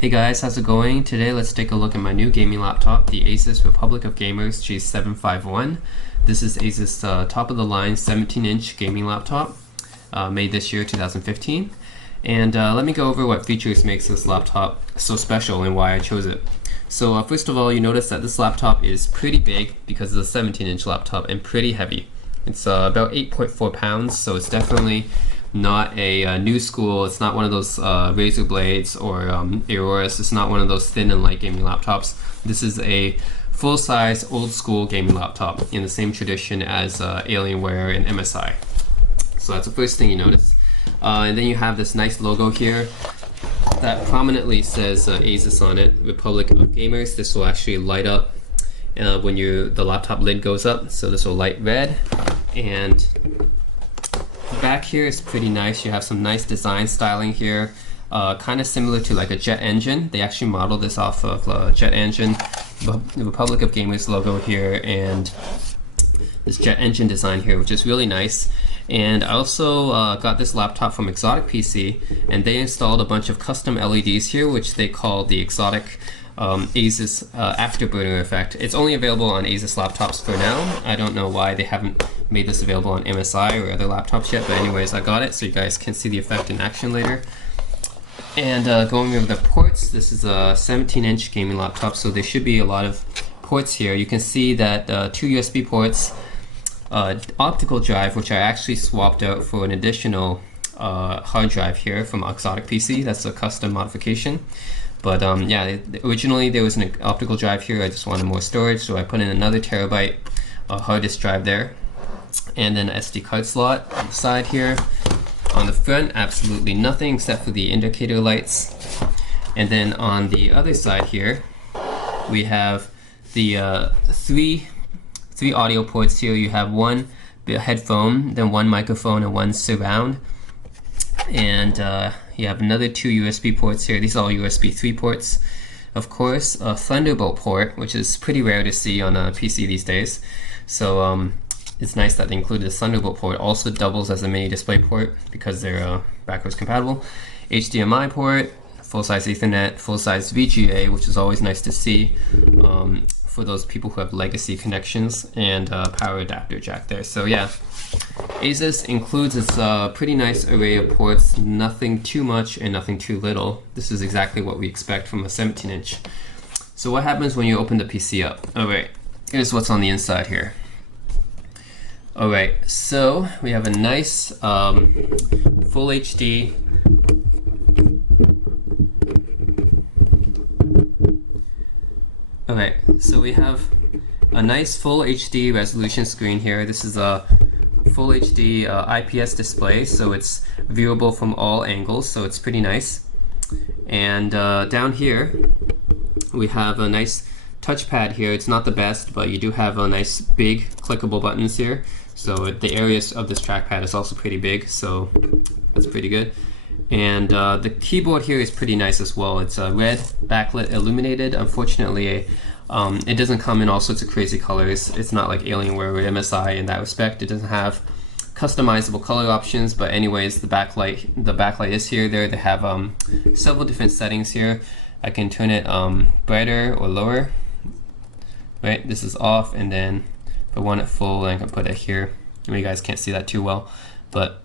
Hey guys, how's it going? Today let's take a look at my new gaming laptop, the Asus Republic of Gamers G751. This is Asus top of the line 17-inch gaming laptop, made this year 2015. And let me go over what features makes this laptop so special and why I chose it. So first of all, you notice that this laptop is pretty big because it's a 17-inch laptop and pretty heavy. It's about 8.4 pounds, so it's definitely not a new school. It's not one of those Razer Blades or Aorus. It's not one of those thin and light gaming laptops. This is a full-size, old-school gaming laptop in the same tradition as Alienware and MSI. So that's the first thing you notice. And then you have this nice logo here that prominently says Asus on it, Republic of Gamers. This will actually light up when the laptop lid goes up. So this will light red. And back here is pretty nice. You have some nice design styling here, kind of similar to like a jet engine. They actually modeled this off of a jet engine, the Republic of Gamers logo here, and this jet engine design here, which is really nice. And I also got this laptop from Exotic PC, and they installed a bunch of custom LEDs here, which they call the Exotic Asus Afterburner effect. It's only available on Asus laptops for now. I don't know why they haven't made this available on MSI or other laptops yet, but anyways, I got it so you guys can see the effect in action later. And going over the ports, this is a 17-inch gaming laptop, so there should be a lot of ports here. You can see that 2 USB ports, optical drive, which I actually swapped out for an additional hard drive here from Exotic PC. That's a custom modification. But yeah, originally there was an optical drive here. I just wanted more storage, so I put in another terabyte hard disk drive there. And then SD card slot on the side here. On the front, absolutely nothing except for the indicator lights. And then on the other side here, we have the three audio ports here. You have one headphone, then one microphone, and one surround. And you have another 2 USB ports here. These are all USB 3 ports. Of course, a Thunderbolt port, which is pretty rare to see on a PC these days. So it's nice that they included a Thunderbolt port. Also doubles as a mini display port because they're backwards compatible. HDMI port, full-size Ethernet, full-size VGA, which is always nice to see for those people who have legacy connections, and power adapter jack there. So yeah, Asus includes its pretty nice array of ports, nothing too much and nothing too little. This is exactly what we expect from a 17-inch. So what happens when you open the PC up? Alright, here's what's on the inside here. Alright, so we have a nice full HD Okay, so we have a nice full HD resolution screen here. This is a full HD IPS display, so it's viewable from all angles, so it's pretty nice. And down here we have a nice touchpad here. It's not the best, but you do have a nice big clickable buttons here. So the areas of this trackpad is also pretty big, so that's pretty good. And the keyboard here is pretty nice as well. It's red, backlit, illuminated. Unfortunately, it doesn't come in all sorts of crazy colors. It's not like Alienware or MSI in that respect. It doesn't have customizable color options, but anyways, the backlight is here. They have several different settings here. I can turn it brighter or lower. Right, this is off, and then if I want it full, I can put it here. You guys can't see that too well, but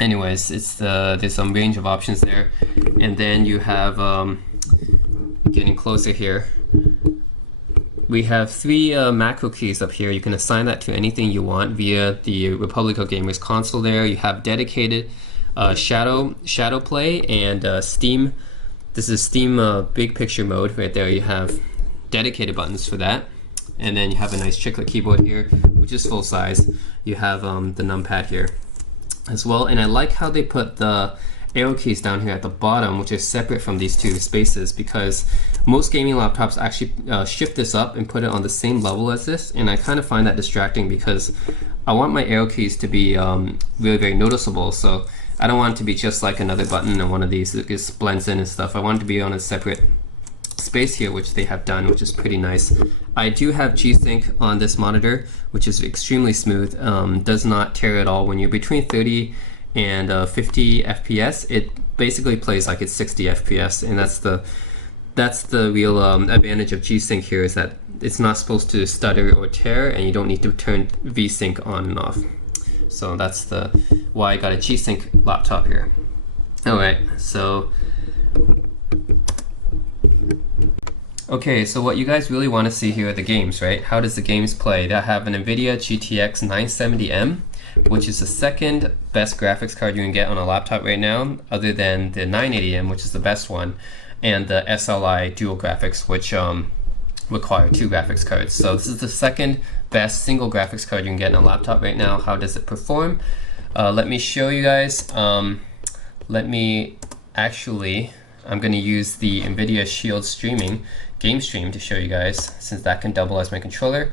anyways, there's some range of options there. And then you have, getting closer here, we have 3 macro keys up here. You can assign that to anything you want via the Republic of Gamers console there. You have dedicated shadow play and Steam. This is Steam big picture mode right there. You have dedicated buttons for that. And then you have a nice chiclet keyboard here, which is full size. You have the numpad here as well. And I like how they put the arrow keys down here at the bottom, which is separate from these 2 spaces, because most gaming laptops actually shift this up and put it on the same level as this, and I kind of find that distracting because I want my arrow keys to be really very noticeable. So I don't want it to be just like another button on one of these that just blends in and stuff. I want it to be on a separate space here, which they have done, which is pretty nice. I do have G-Sync on this monitor, which is extremely smooth, does not tear at all. When you're between 30 and 50 FPS, it basically plays like it's 60 FPS, and that's the real advantage of G-Sync here, is that it's not supposed to stutter or tear, and you don't need to turn V-Sync on and off. So that's why I got a G-Sync laptop here. Alright, so okay, so what you guys really want to see here are the games, right? How does the games play? I have an NVIDIA GTX 970M, which is the second best graphics card you can get on a laptop right now, other than the 980M, which is the best one, and the SLI dual graphics, which require 2 graphics cards. So this is the second best single graphics card you can get on a laptop right now. How does it perform? Let me show you guys. I'm going to use the NVIDIA Shield game stream to show you guys, since that can double as my controller.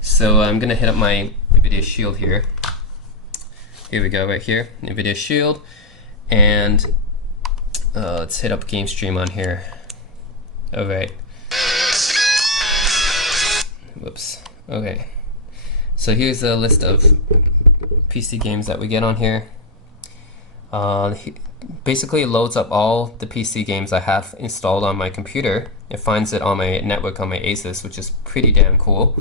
So I'm going to hit up my NVIDIA Shield here. Here we go, right here, NVIDIA Shield, and let's hit up game stream on here. Alright. Whoops. Okay. So here's a list of PC games that we get on here. Basically, it loads up all the PC games I have installed on my computer. It finds it on my network on my Asus, which is pretty damn cool.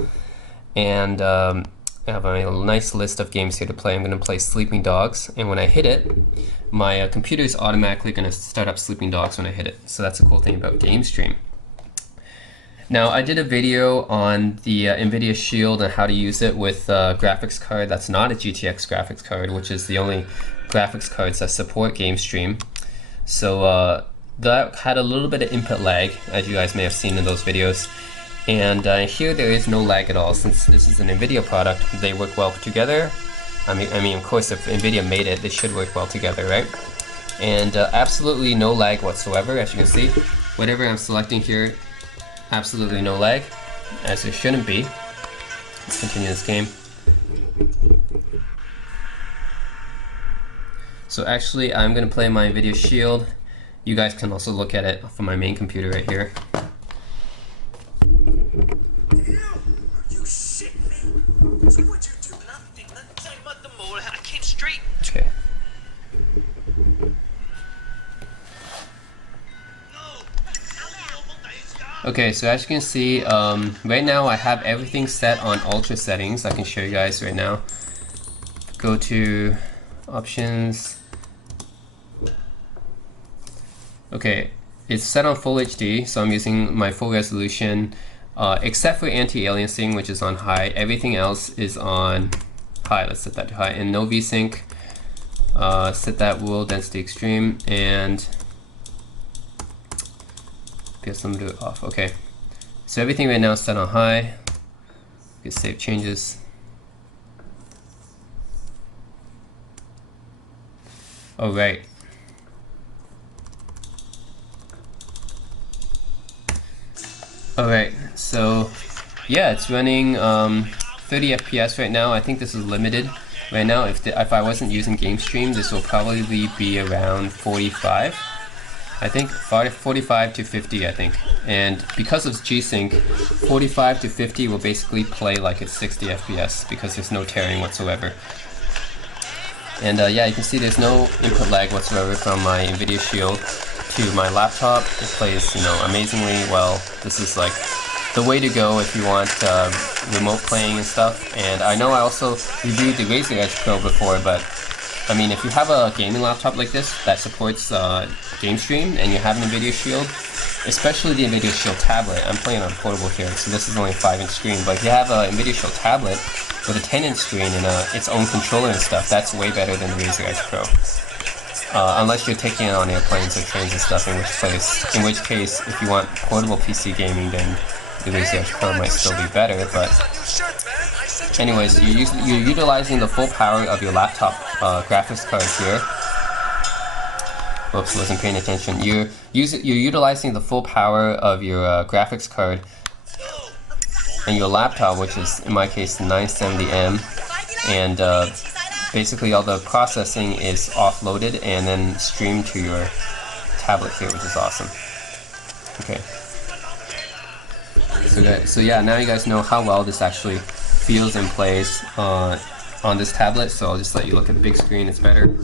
And I have a nice list of games here to play. I'm going to play Sleeping Dogs, and when I hit it, my computer is automatically going to start up Sleeping Dogs when I hit it. So that's a cool thing about Game Stream. Now, I did a video on the NVIDIA Shield and how to use it with a graphics card that's not a GTX graphics card, which is the only graphics cards that support Game Stream. So that had a little bit of input lag, as you guys may have seen in those videos. And here there is no lag at all. Since this is an NVIDIA product, they work well together. I mean, of course, if NVIDIA made it, they should work well together, right? And absolutely no lag whatsoever, as you can see. Whatever I'm selecting here, absolutely no lag, as there shouldn't be. Let's continue this game. So actually, I'm going to play my NVIDIA Shield. You guys can also look at it from my main computer right here. Okay. Okay, so as you can see, right now I have everything set on ultra settings. I can show you guys right now. Go to options. Okay, it's set on full HD, so I'm using my full resolution, except for anti-aliasing, which is on high. Everything else is on high. Let's set that to high. And no VSync. Set that world density extreme, and guess I'm gonna do it off. Okay, so everything right now is set on high. You can save changes. All right. Alright, so yeah, it's running 30 FPS right now. I think this is limited right now. If I wasn't using Game Stream, this will probably be around 45. I think 45 to 50, I think. And because of G-Sync, 45 to 50 will basically play like it's 60 FPS because there's no tearing whatsoever. And yeah, you can see there's no input lag whatsoever from my NVIDIA Shield to my laptop. It plays, amazingly well. This is like the way to go if you want remote playing and stuff. And I know I also reviewed the Razer Edge Pro before, but I mean, if you have a gaming laptop like this that supports Game Stream and you have an NVIDIA Shield, especially the NVIDIA Shield tablet, I'm playing on portable here, so this is only a 5-inch screen, but if you have a NVIDIA Shield tablet with a 10-inch screen and its own controller and stuff, that's way better than the Razer Edge Pro. Unless you're taking it on airplanes or trains and stuff, in which case, if you want portable PC gaming, then the Razer Edge Pro might still be better. But anyways, you're utilizing the full power of your laptop graphics card here. Whoops, wasn't paying attention. You're utilizing the full power of your graphics card and your laptop, which is in my case the 970M, and basically all the processing is offloaded and then streamed to your tablet here, which is awesome. Okay. So yeah, now you guys know how well this actually feels and plays on this tablet. So I'll just let you look at the big screen. It's better.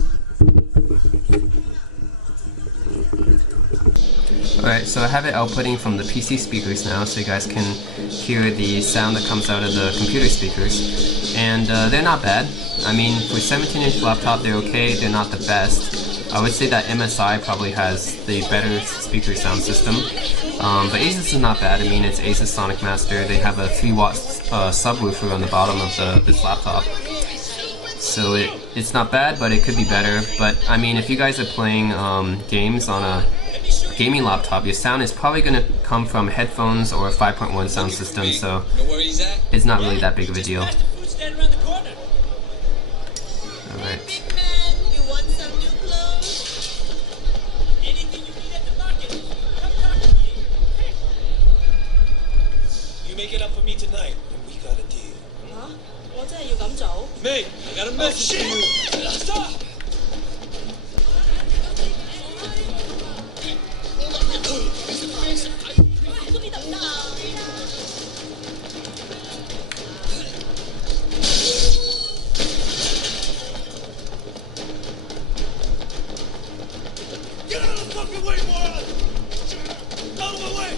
Alright, so I have it outputting from the PC speakers now, so you guys can hear the sound that comes out of the computer speakers. And they're not bad. I mean, for 17-inch laptop, they're okay, they're not the best. I would say that MSI probably has the better speaker sound system. But Asus is not bad. I mean, it's Asus Sonic Master. They have a 3-watt subwoofer on the bottom of this laptop. So it's not bad, but it could be better. But I mean, if you guys are playing games on a gaming laptop, your sound is probably going to come from headphones or a 5.1 sound system, so it's not really that big of a deal. Alright. You make it up for me tonight, and we got a deal. Huh? 我真係要咁做? Mate, I got a message for you. Stop! Get out of the fucking way, moron! Out of my way!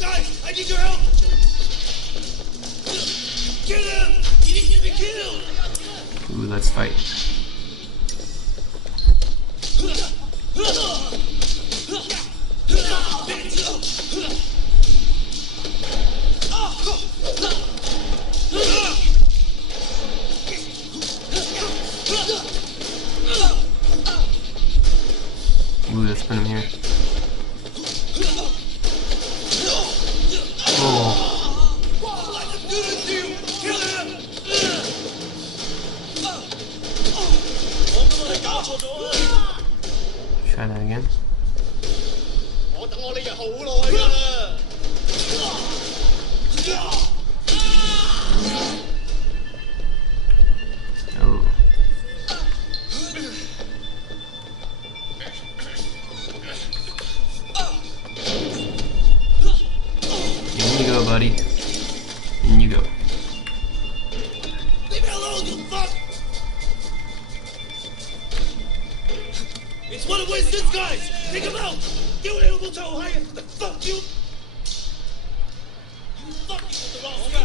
Guys, I need your help! Get him! He needs to be killed! Ooh, let's fight. Ooh, let's put him here. Try that again. Oh. In you go, buddy. In you go. Leave me alone, you fuck! It's one of Winston's guys! Take him out! Get rid of him, Ohio! The fuck you! You fucking with the wrong guy!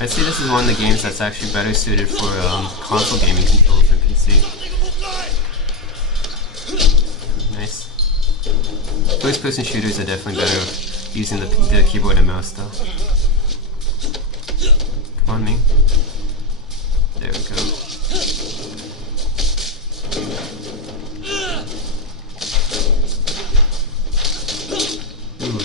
I see this is one of the games that's actually better suited for console gaming controls than PC. Nice. First-person shooters are definitely better using the keyboard and mouse though. Come on, me. There we go. Ooh.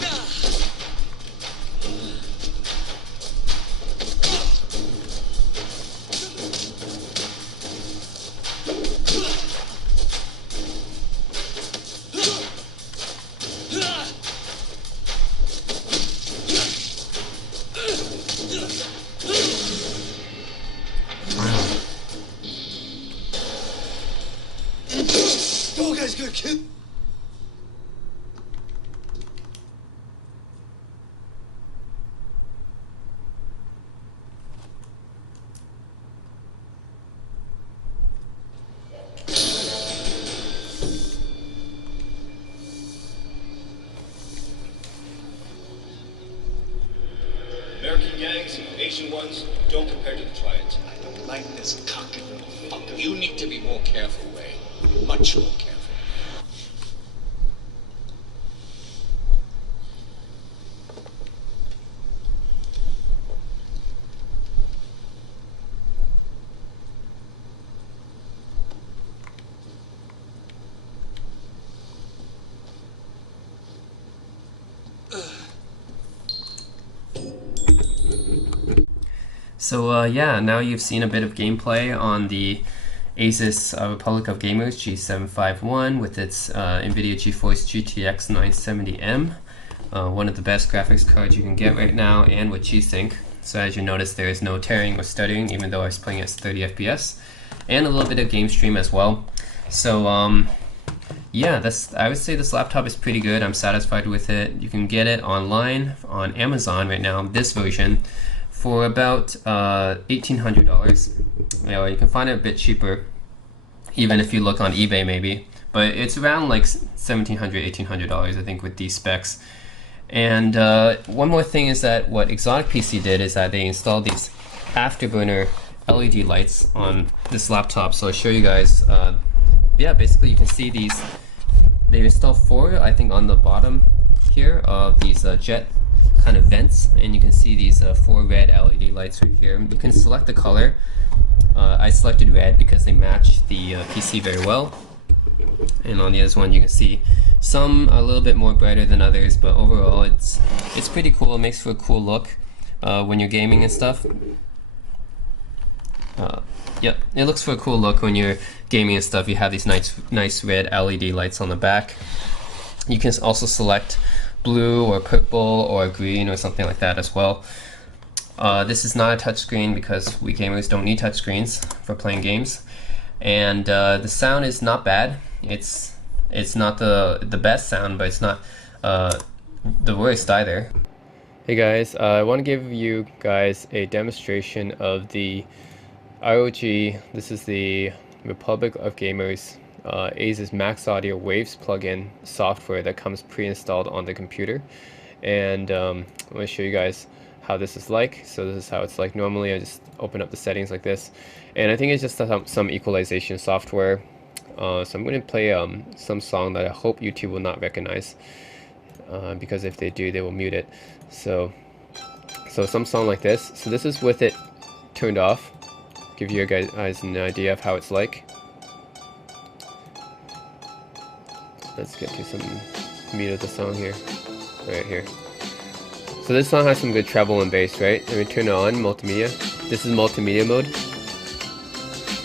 Go, guys, good kid. Asian ones don't compare to the triads. I don't like this cocky little fucker. You need to be more careful, Ray. Much more careful. So yeah, now you've seen a bit of gameplay on the Asus Republic of Gamers G751 with its NVIDIA GeForce GTX 970M, one of the best graphics cards you can get right now, and with G-Sync. So as you notice, there is no tearing or stuttering, even though I was playing at 30 FPS, and a little bit of game stream as well. So yeah, I would say this laptop is pretty good. I'm satisfied with it. You can get it online on Amazon right now, this version, for about $1,800. You can find it a bit cheaper, even if you look on eBay maybe. But it's around like $1,700, $1,800, I think, with these specs. And one more thing is that what Exotic PC did is that they installed these afterburner LED lights on this laptop. So I'll show you guys. Yeah, basically you can see these. They installed 4, I think, on the bottom here of these jet kind of vents, and you can see these 4 red LED lights right here. You can select the color. I selected red because they match the PC very well. And on the other one you can see some a little bit more brighter than others, but overall it's pretty cool. It makes for a cool look when you're gaming and stuff. Yep, it looks for a cool look when you're gaming and stuff. You have these nice red LED lights on the back. You can also select blue or purple or green or something like that as well. This is not a touchscreen because we gamers don't need touchscreens for playing games. And the sound is not bad. It's not the best sound, but it's not the worst either. Hey guys, I want to give you guys a demonstration of the ROG. This is the Republic of Gamers Asus Max Audio Waves plugin software that comes pre-installed on the computer. And I'm going to show you guys how this is like. So this is how it's like normally. I just open up the settings like this, and I think it's just some equalization software. So I'm going to play some song that I hope YouTube will not recognize, because if they do, they will mute it. So some song like this. So this is with it turned off. Give you guys an idea of how it's like. Let's get to some meat of the song here. Right here. So this song has some good treble and bass, right? Let me turn it on, multimedia. This is multimedia mode,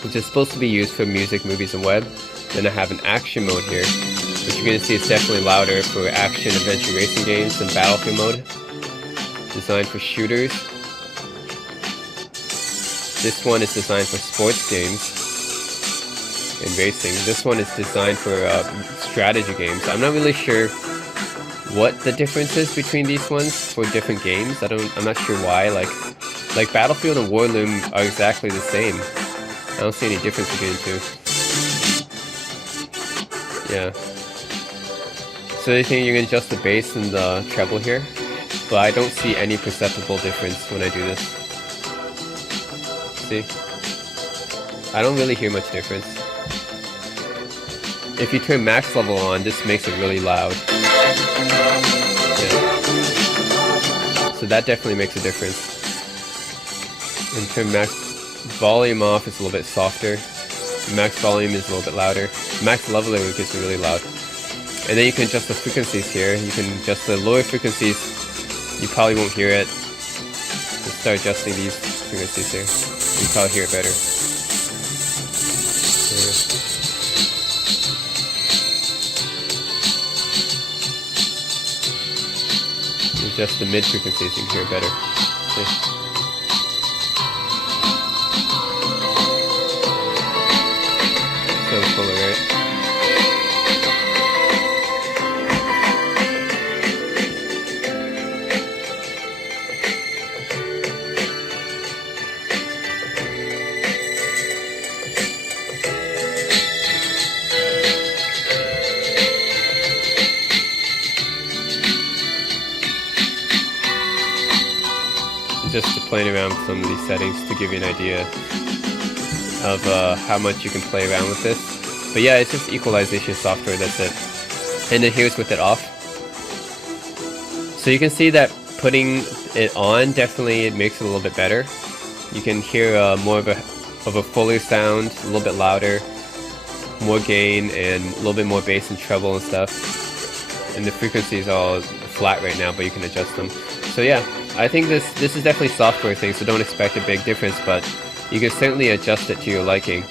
which is supposed to be used for music, movies, and web. Then I have an action mode here, which you're going to see is definitely louder for action, adventure, racing games, and battlefield mode. Designed for shooters. This one is designed for sports games and racing. This one is designed for strategy games. I'm not really sure what the difference is between these ones for different games. I'm not sure why. Like Battlefield and Warloom are exactly the same. I don't see any difference between the two. Yeah. So you think you can adjust the bass and the treble here, but I don't see any perceptible difference when I do this. See? I don't really hear much difference. If you turn max level on, this makes it really loud. Yeah. So that definitely makes a difference. And turn max volume off, it's a little bit softer. Max volume is a little bit louder. Max level gets really loud. And then you can adjust the frequencies here. You can adjust the lower frequencies. You probably won't hear it. Let's start adjusting these frequencies here. You can probably hear it better. Adjust the mid frequencies, you can hear it better. See? So fuller, right? just playing around with some of these settings to give you an idea of how much you can play around with this. But yeah, it's just equalization software, that's it. And then here's with it off. So you can see that putting it on definitely it makes it a little bit better. You can hear more of a fuller sound, a little bit louder, more gain, and a little bit more bass and treble and stuff. And the frequency is all flat right now, but you can adjust them. So yeah, I think this is definitely software thing, so don't expect a big difference, but you can certainly adjust it to your liking.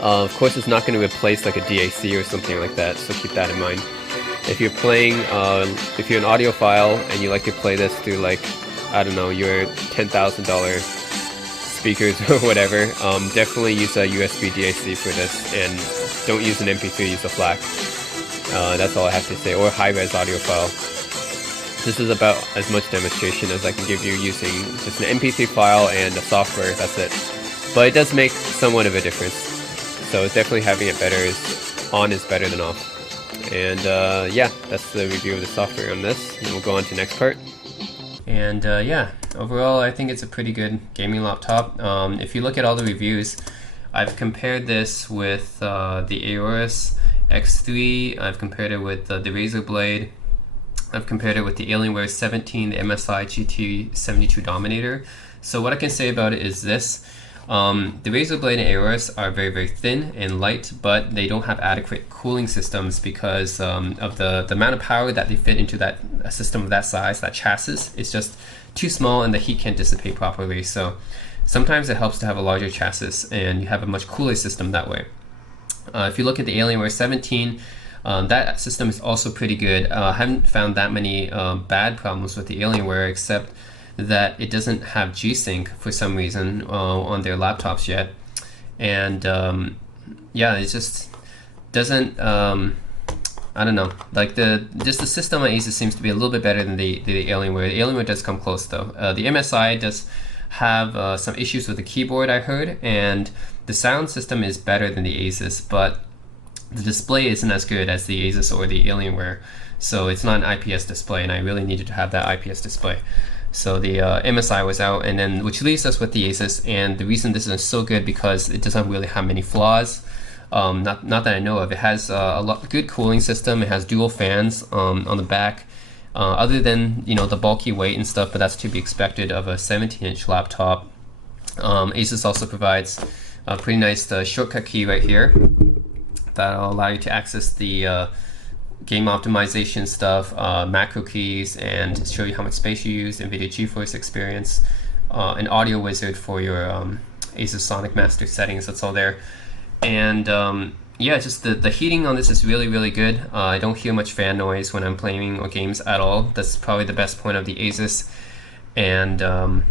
Of course, it's not going to replace like a DAC or something like that, so keep that in mind. If you're playing, if you're an audiophile and you like to play this through like, I don't know, your $10,000 speakers or whatever, definitely use a USB DAC for this, and don't use an MP3, use a FLAC. That's all I have to say, or high-res audiophile. This is about as much demonstration as I can give you using just an MP3 file and a software, that's it. But it does make somewhat of a difference. So definitely having it better is better than off. And yeah, that's the review of the software on this. And we'll go on to the next part. And yeah, overall I think it's a pretty good gaming laptop. If you look at all the reviews, I've compared this with the Aorus X3, I've compared it with the Razer Blade, I've compared it with the Alienware 17, the MSI GT72 Dominator. So what I can say about it is this. The Razer Blade and Aorus are very, very thin and light, but they don't have adequate cooling systems because of the amount of power that they fit into that system of that size, that chassis. It's just too small and the heat can't dissipate properly. So sometimes it helps to have a larger chassis and you have a much cooler system that way. If you look at the Alienware 17, that system is also pretty good. I haven't found that many bad problems with the Alienware, except that it doesn't have G-Sync for some reason on their laptops yet. And yeah, it just doesn't, I don't know, like the system on Asus seems to be a little bit better than the Alienware. The Alienware does come close though. The MSI does have some issues with the keyboard, I heard, and the sound system is better than the Asus, but the display isn't as good as the Asus or the Alienware. So it's not an IPS display, and I really needed to have that IPS display. So the MSI was out, and then which leaves us with the Asus. And the reason this is so good because it doesn't really have many flaws. Not that I know of. It has a good cooling system. It has dual fans on the back. Other than the bulky weight and stuff, but that's to be expected of a 17-inch laptop. Asus also provides a pretty nice shortcut key right here that'll allow you to access the game optimization stuff, macro keys, and show you how much space you use, NVIDIA GeForce Experience, an audio wizard for your Asus Sonic Master settings. That's all there. And yeah, just the heating on this is really, really good. I don't hear much fan noise when I'm playing or games at all. That's probably the best point of the Asus. And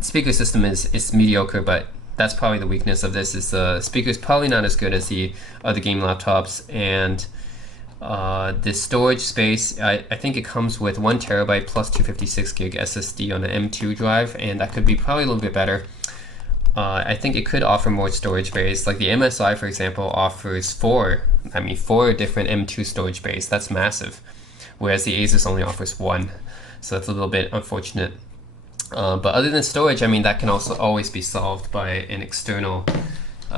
speaker system is mediocre, but that's probably the weakness of this. Is the speaker's probably not as good as the other game laptops. And the storage space, I think it comes with 1 terabyte plus 256 gig SSD on an M2 drive, and that could be probably a little bit better. I think it could offer more storage bays. Like the MSI, for example, offers 4 different M2 storage bays. That's massive, whereas the Asus only offers 1. So that's a little bit unfortunate. But other than storage, I mean, that can also always be solved by an external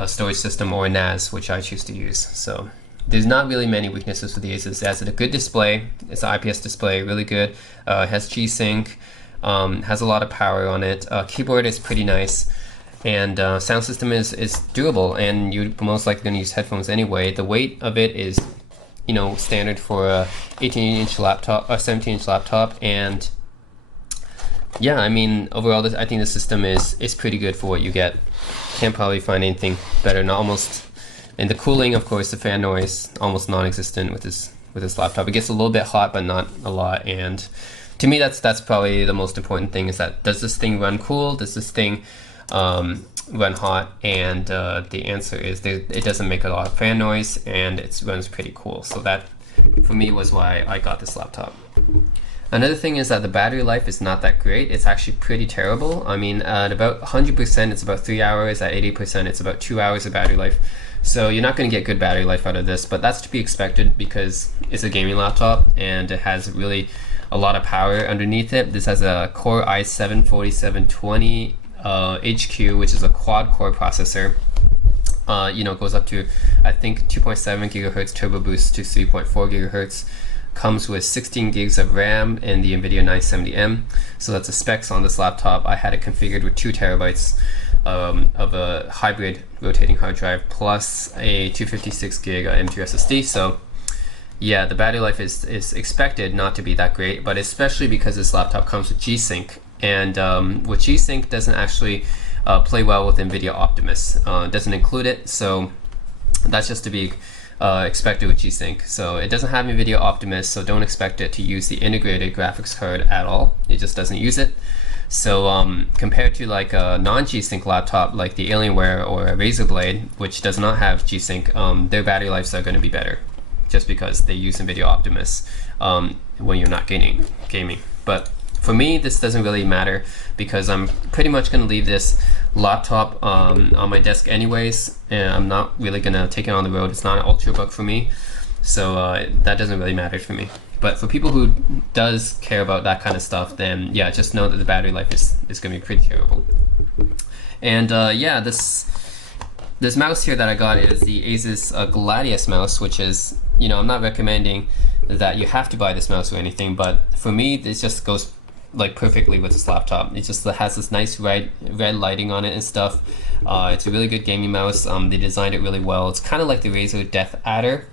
storage system or a NAS, which I choose to use. So there's not really many weaknesses with the Asus. It has a good display. It's an IPS display, really good. It has G-Sync, has a lot of power on it. Keyboard is pretty nice. And sound system is doable, and you're most likely going to use headphones anyway. The weight of it is, standard for a 18-inch laptop, a 17-inch laptop, and yeah, I mean, overall, I think the system is pretty good for what you get. Can't probably find anything better. And the cooling, of course, the fan noise, almost non-existent with this laptop. It gets a little bit hot, but not a lot. And to me, that's probably the most important thing: is that does this thing run cool? Does this thing run hot? And the answer is it doesn't make a lot of fan noise, and it runs pretty cool. So that, for me, was why I got this laptop. Another thing is that the battery life is not that great. It's actually pretty terrible. I mean, at about 100%, it's about 3 hours. At 80%, it's about 2 hours of battery life. So you're not going to get good battery life out of this, but that's to be expected because it's a gaming laptop and it has really a lot of power underneath it. This has a Core i7-4720 HQ, which is a quad core processor. Goes up to, I think, 2.7 gigahertz turbo boost to 3.4 gigahertz. Comes with 16 gigs of RAM and the NVIDIA 970M. So that's the specs on this laptop. I had it configured with 2 terabytes of a hybrid rotating hard drive plus a 256 gig M2 SSD. So yeah, the battery life is expected not to be that great, but especially because this laptop comes with G-Sync, and with G-Sync doesn't actually play well with NVIDIA Optimus. Doesn't include it, so that's just to be expected with G-Sync. So it doesn't have NVIDIA Optimus, so don't expect it to use the integrated graphics card at all. It just doesn't use it. So compared to like a non-G-Sync laptop like the Alienware or a Razer Blade, which does not have G-Sync, their battery lives are going to be better, just because they use NVIDIA Optimus when you're not gaming. But for me, this doesn't really matter because I'm pretty much going to leave this laptop on my desk anyways, and I'm not really going to take it on the road. It's not an ultrabook for me, so that doesn't really matter for me. But for people who does care about that kind of stuff, then yeah, just know that the battery life is going to be pretty terrible. And yeah, this mouse here that I got is the Asus Gladius mouse, which is, I'm not recommending that you have to buy this mouse or anything, but for me, this just goes like perfectly with this laptop. It just has this nice red lighting on it and stuff. It's a really good gaming mouse. They designed it really well. It's kind of like the Razer Death Adder,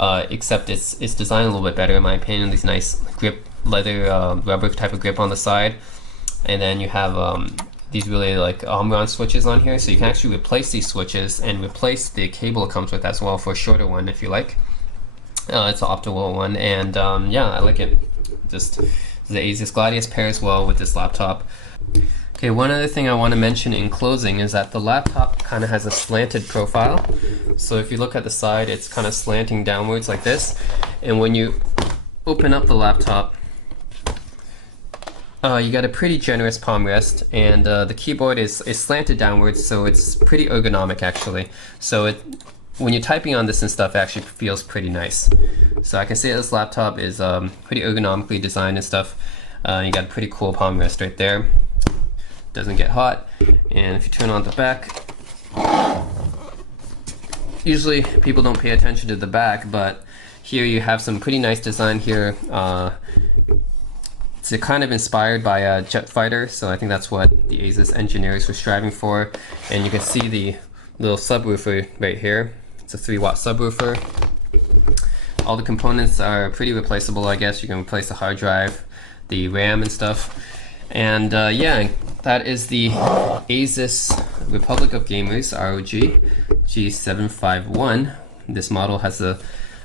except it's designed a little bit better in my opinion. These nice grip, leather, rubber type of grip on the side, and then you have these really like Omron switches on here, so you can actually replace these switches and replace the cable it comes with as well for a shorter one if you like. It's an optical one, and yeah, I like it. Just the Asus Gladius pairs well with this laptop. Okay, one other thing I want to mention in closing is that the laptop kind of has a slanted profile. So if you look at the side, it's kind of slanting downwards like this, and when you open up the laptop, you got a pretty generous palm rest, and the keyboard is slanted downwards, so it's pretty ergonomic actually. So when you're typing on this and stuff, it actually feels pretty nice. So I can say this laptop is pretty ergonomically designed and stuff. You got a pretty cool palm rest right there. Doesn't get hot. And if you turn on the back, usually people don't pay attention to the back, but here you have some pretty nice design here. It's kind of inspired by a jet fighter, so I think that's what the Asus engineers were striving for. And you can see the little subwoofer right here. It's a 3-watt subwoofer. All the components are pretty replaceable, I guess. You can replace the hard drive, the RAM and stuff. And yeah, that is the Asus Republic of Gamers ROG G751. This model has the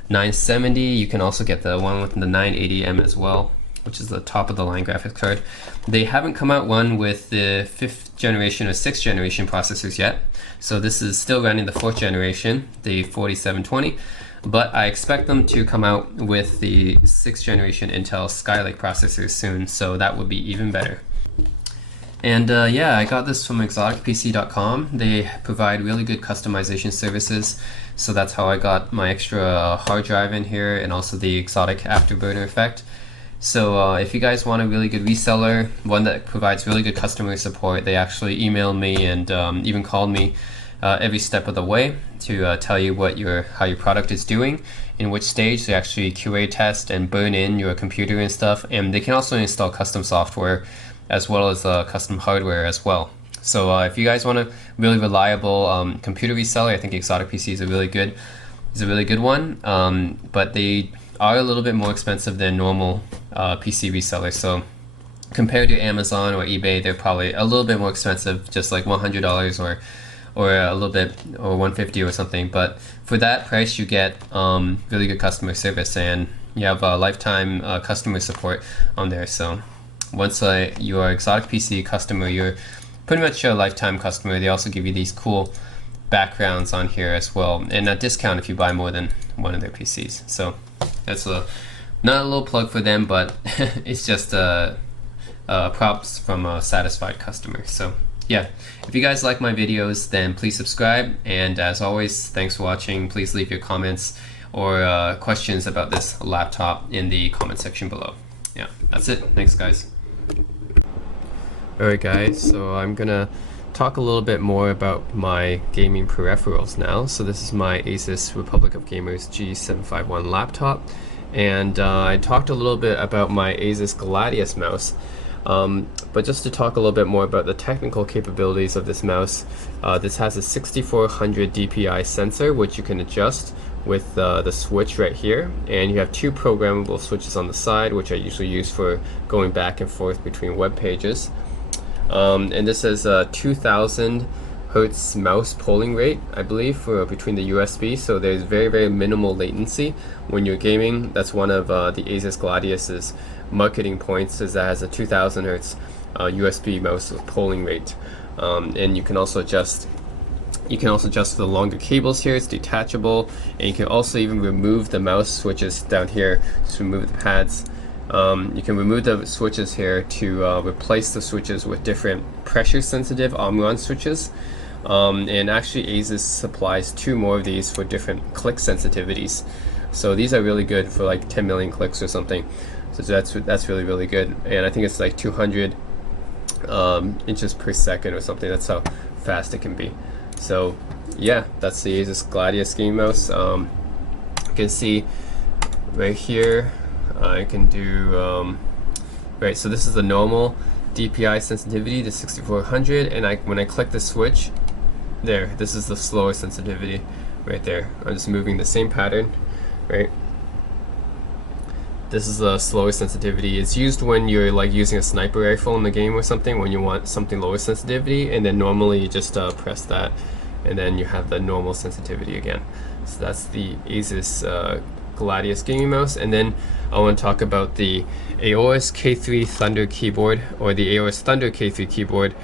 970. You can also get the one with the 980M as well, which is the top of the line graphics card. They haven't come out one with the 5th generation or 6th generation processors yet. So this is still running the 4th generation, the 4720. But I expect them to come out with the 6th generation Intel Skylake processors soon, so that would be even better. And yeah, I got this from exoticpc.com. They provide really good customization services, so that's how I got my extra hard drive in here, and also the exotic afterburner effect. So if you guys want a really good reseller, one that provides really good customer support, they actually emailed me and even called me every step of the way to tell you how your product is doing, in which stage they actually QA test and burn in your computer and stuff, and they can also install custom software as well as custom hardware as well. So if you guys want a really reliable computer reseller, I think Exotic PC is a really good one, but they are a little bit more expensive than normal PC resellers. So compared to Amazon or eBay, they're probably a little bit more expensive, just like $100 or a little bit, or $150 or something. But for that price, you get really good customer service, and you have lifetime customer support on there. So once you are Exotic PC customer, you're pretty much a lifetime customer. They also give you these cool backgrounds on here as well, and a discount if you buy more than one of their PCs. So that's not a little plug for them, but it's just props from a satisfied customer. So yeah, if you guys like my videos, then please subscribe, and as always, thanks for watching. Please leave your comments or questions about this laptop in the comment section below. yeah, that's it. Thanks, guys. Alright guys, so I'm gonna talk a little bit more about my gaming peripherals now. So this is my Asus Republic of Gamers G751 laptop, and I talked a little bit about my Asus Gladius mouse, but just to talk a little bit more about the technical capabilities of this mouse, this has a 6400 DPI sensor which you can adjust with the switch right here, and you have two programmable switches on the side, which I usually use for going back and forth between web pages. And this has a 2000 Hertz mouse polling rate, I believe, for between the USB, so there's very minimal latency when you're gaming. That's one of the Asus Gladius's marketing points, is that it has a 2000 Hertz USB mouse polling rate. And you can also adjust the longer cables here. It's detachable, and you can also even remove the mouse switches down here. Just remove the pads. You can remove the switches here to replace the switches with different pressure sensitive Omron switches, and actually Asus supplies 2 more of these for different click sensitivities, so these are really good for like 10 million clicks or something. So that's really good, and I think it's like 200 inches per second or something. That's how fast it can be. So yeah, that's the Asus Gladius gaming mouse. You can see right here I can do right, so this is the normal DPI sensitivity, the 6400, and when I click the switch there, this is the slower sensitivity right there. I'm just moving the same pattern, right? This is the slower sensitivity. It's used when you're like using a sniper rifle in the game or something, when you want something lower sensitivity, and then normally you just press that and then you have the normal sensitivity again. So that's the Asus Gladius gaming mouse. And then I want to talk about the Aorus K3 Thunder keyboard, or the Aorus Thunder K3 keyboard.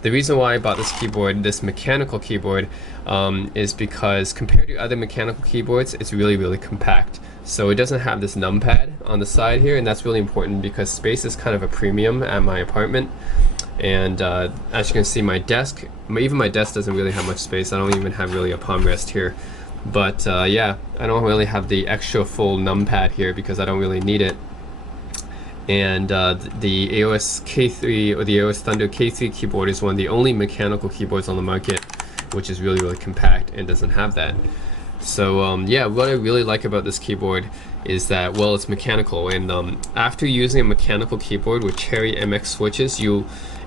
The reason why I bought this keyboard, this mechanical keyboard, is because compared to other mechanical keyboards, it's really compact. So it doesn't have this numpad on the side here, and that's really important because space is kind of a premium at my apartment. And as you can see, my desk, even my desk doesn't really have much space. I don't even have really a palm rest here. But yeah, I don't really have the extra full numpad here because I don't really need it. And the Aorus K3, or the Aorus Thunder K3 keyboard, is one of the only mechanical keyboards on the market which is really compact and doesn't have that. So yeah, what I really like about this keyboard is that, well, it's mechanical, and after using a mechanical keyboard with Cherry MX switches,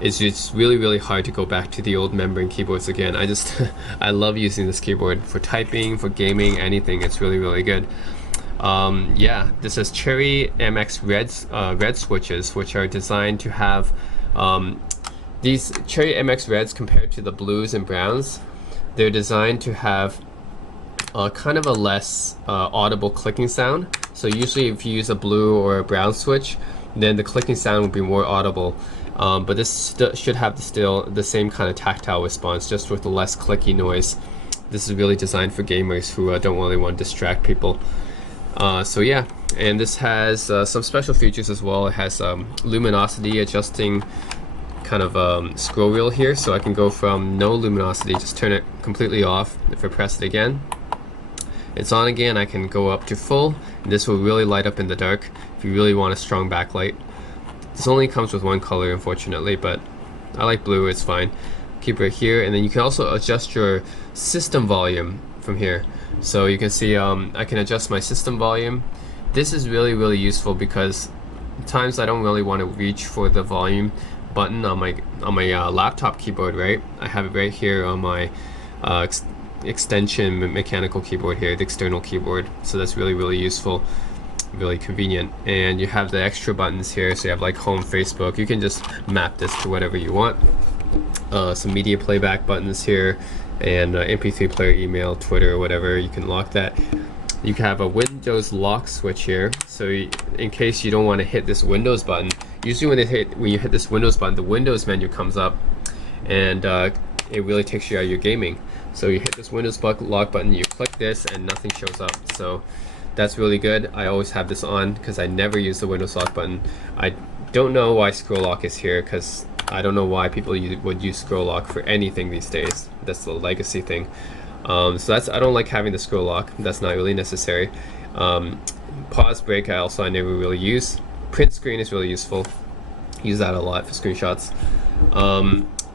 it's just really hard to go back to the old membrane keyboards again. I love using this keyboard for typing, for gaming, anything. It's really good. Yeah, this has Cherry MX red switches, which are designed to have these Cherry MX reds, compared to the blues and browns, they're designed to have kind of a less audible clicking sound. So usually if you use a blue or a brown switch, then the clicking sound will be more audible. But this should have still the same kind of tactile response, just with the less clicky noise. This is really designed for gamers who don't really want to distract people. So yeah, and this has some special features as well. It has luminosity adjusting kind of scroll wheel here, so I can go from no luminosity, just turn it completely off. If I press it again, it's on again. I can go up to full, and this will really light up in the dark if you really want a strong backlight. This only comes with one color, unfortunately, but I like blue, it's fine. Keep it here, and then you can also adjust your system volume from here. So you can see I can adjust my system volume. This is really useful because times I don't really want to reach for the volume button on my laptop keyboard, right? I have it right here on my extension mechanical keyboard here, the external keyboard. So that's really useful, really convenient. And you have the extra buttons here, so you have like home, Facebook. You can just map this to whatever you want. Some media playback buttons here, and MP3 player, email, Twitter, whatever. You can lock that. You can have a Windows lock switch here, so in case you don't want to hit this Windows button. Usually when you hit this Windows button, the Windows menu comes up, and it really takes you out of your gaming. So you hit this Windows lock button, you click this, and nothing shows up. So that's really good. I always have this on because I never use the Windows lock button. I don't know why scroll lock is here, because I don't know why people would use scroll lock for anything these days. That's the legacy thing. So I don't like having the scroll lock. That's not really necessary. Pause break I never really use. print screen is really useful. Use that a lot for screenshots.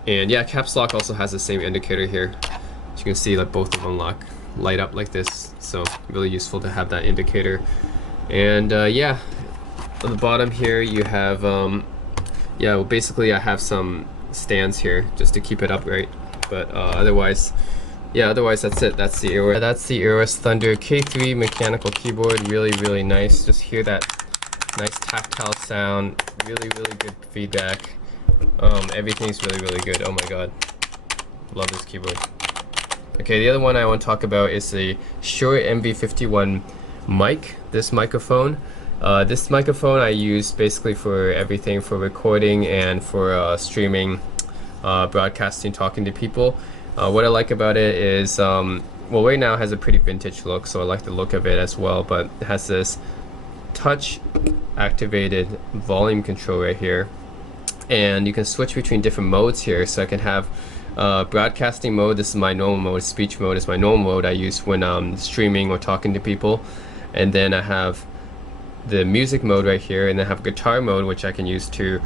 And yeah, caps lock also has the same indicator here. As you can see, like both of them light up like this, so really useful to have that indicator. And yeah, on the bottom here you have yeah, well, basically I have some stands here just to keep it upright, but otherwise, yeah, otherwise that's it. That's the Aorus Thunder K3 mechanical keyboard. Really nice. Just hear that nice tactile sound. Really good feedback. Everything's really good. Oh my god, love this keyboard. Okay, the other one I want to talk about is the Shure MV51 mic. This microphone. This microphone I use basically for everything, for recording and for streaming, broadcasting, talking to people. What I like about it is, well, right now it has a pretty vintage look, so I like the look of it as well, but it has this touch activated volume control right here, and you can switch between different modes here. So I can have broadcasting mode. This is my normal mode. Speech mode is my normal mode I use when I'm streaming or talking to people. And then I have the music mode right here, and then I have guitar mode, which I can use to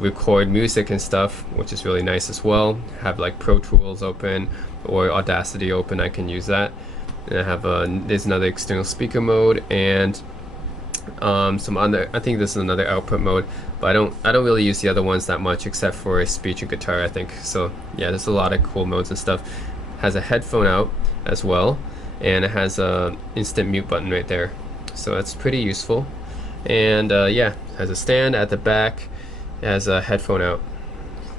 record music and stuff, which is really nice as well. Have like Pro Tools open or Audacity open, I can use that. And I have there's another external speaker mode, and some other, I think this is another output mode, but I don't really use the other ones that much except for speech and guitar, I think. So yeah, there's a lot of cool modes and stuff. Has a headphone out as well, and it has a instant mute button right there, so that's pretty useful. And yeah, has a stand at the back, has a headphone out.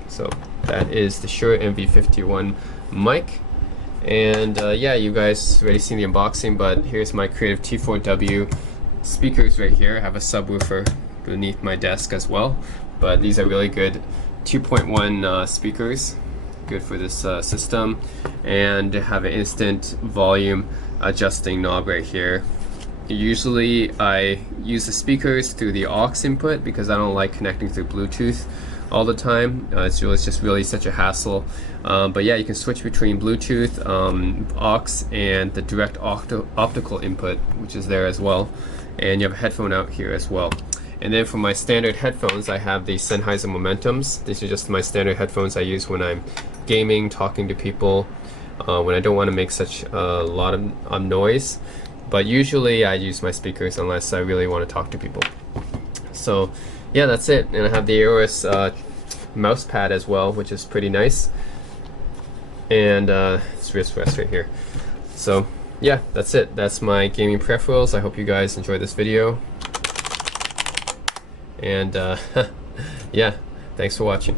So that is the Shure MV51 mic. And yeah, you guys already seen the unboxing, but here's my Creative T4W speakers right here. I have a subwoofer beneath my desk as well, but these are really good 2.1 speakers, good for this system, and have an instant volume adjusting knob right here. Usually I use the speakers through the aux input because I don't like connecting through Bluetooth all the time. It's just really such a hassle. But yeah, you can switch between Bluetooth, aux, and the direct optical input, which is there as well. And you have a headphone out here as well. And then for my standard headphones, I have the Sennheiser Momentums. These are just my standard headphones I use when I'm gaming, talking to people, when I don't want to make such a lot of noise. But usually I use my speakers unless I really want to talk to people. So yeah, that's it. And I have the Aorus mouse pad as well, which is pretty nice. And it's wrist rest right here. So yeah, that's it. That's my gaming peripherals. I hope you guys enjoyed this video. And yeah, thanks for watching.